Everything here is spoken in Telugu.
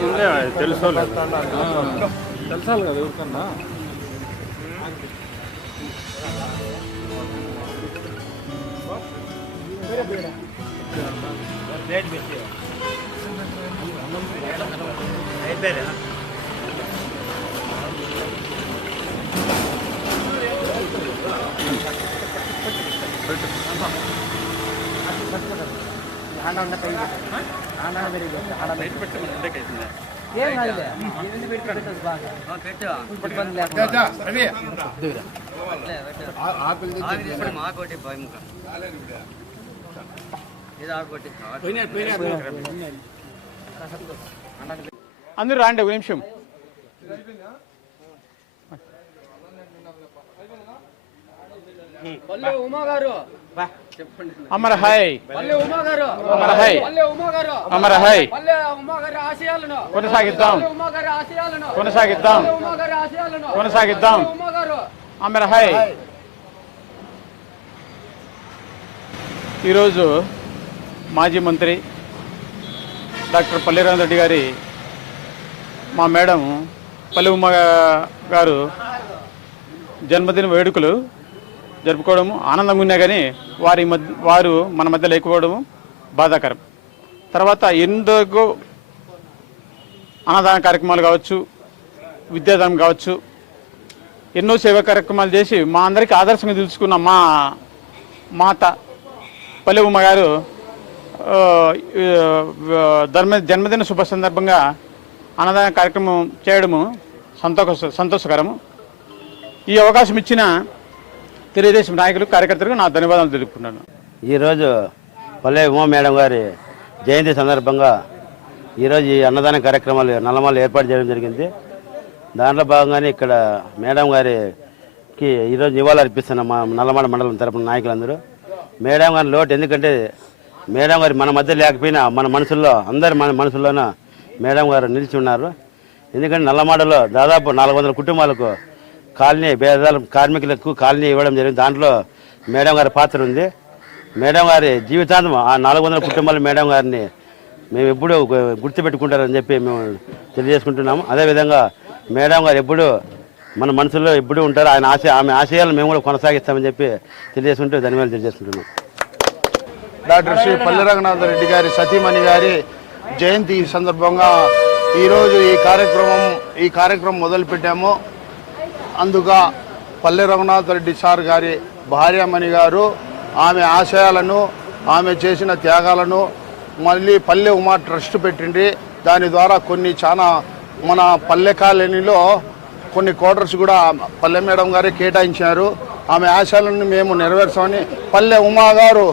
ముందే తెలుసుకోలేదు తెలుసాలి కదా ఎవరికన్నా అందరూ రాండి ఒక నిమిషం. అమర హై అమర హై అమర హై కొనసాగిద్దాం కొనసాగిద్దాం కొనసాగిద్దాం అమర హై. ఈరోజు మాజీ మంత్రి డాక్టర్ పల్లె రఘునాథ్ రెడ్డి గారి మా మేడం పల్లె ఉమ్మ గారు జన్మదిన వేడుకలు జరుపుకోవడము ఆనందంగా ఉన్నా కానీ వారు మన మధ్య లేకపోవడము బాధాకరం. తర్వాత ఎందుకు అన్నదాన కార్యక్రమాలు కావచ్చు, విద్యాదానం కావచ్చు, ఎన్నో సేవా కార్యక్రమాలు చేసి మా అందరికీ ఆదర్శంగా తెలుసుకున్న మా మాత పల్లె ఉమ్మ గారు జన్మదిన శుభ సందర్భంగా అన్నదాన కార్యక్రమం చేయడము సంతోషకరము. ఈ అవకాశం ఇచ్చిన తెలుగుదేశం నాయకులు కార్యకర్తలకు నా ధన్యవాదాలు తెలుపుకున్నాను. ఈరోజు పల్లె ఉమా మేడం గారి జయంతి సందర్భంగా ఈరోజు ఈ అన్నదాన కార్యక్రమాలు నల్లమల్లో ఏర్పాటు చేయడం జరిగింది. దాంట్లో భాగంగానే ఇక్కడ మేడం గారికి ఈరోజు నివాళులు అర్పిస్తున్న మా నల్లమల మండలం తరపున నాయకులందరూ. మేడం గారి లోటు ఎందుకంటే మేడం గారి మన మధ్య లేకపోయినా మన మనసుల్లో అందరి మన మనసుల్లోన మేడం గారు నిలిచి ఉన్నారు. ఎందుకంటే నల్లమాడలో దాదాపు 400 కుటుంబాలకు కాలనీ పేదల కార్మికులకు కాలనీ ఇవ్వడం జరిగింది. దాంట్లో మేడం గారి పాత్ర ఉంది. మేడం గారి జీవితాంతం ఆ 400 కుటుంబాలు మేడం గారిని మేము ఎప్పుడూ గుర్తుపెట్టుకుంటారని చెప్పి మేము తెలియజేసుకుంటున్నాము. అదేవిధంగా మేడం గారు ఎప్పుడూ మన మనసులో ఎప్పుడూ ఉంటారు. ఆమె ఆశయాలను మేము కూడా కొనసాగిస్తామని చెప్పి తెలియజేసుకుంటూ ధన్యవాదాలు తెలియజేసుకుంటున్నాం. డాక్టర్ శ్రీ పల్లె రఘునాథ్ రెడ్డి గారి సతీమణి గారి జయంతి సందర్భంగా ఈరోజు ఈ కార్యక్రమం మొదలుపెట్టాము. అందుగా పల్లె రఘునాథ్ రెడ్డి సార్ గారి భార్యామణి గారు ఆమె ఆశయాలను, ఆమె చేసిన త్యాగాలను మళ్ళీ పల్లె ఉమా ట్రస్ట్ పెట్టింది. దాని ద్వారా కొన్ని చాలా మన పల్లె కాలనీలో కొన్ని క్వార్టర్స్ కూడా పల్లె మేడం గారే కేటాయించారు. ఆమె ఆశయాలను మేము నెరవేర్చామని పల్లె ఉమా గారు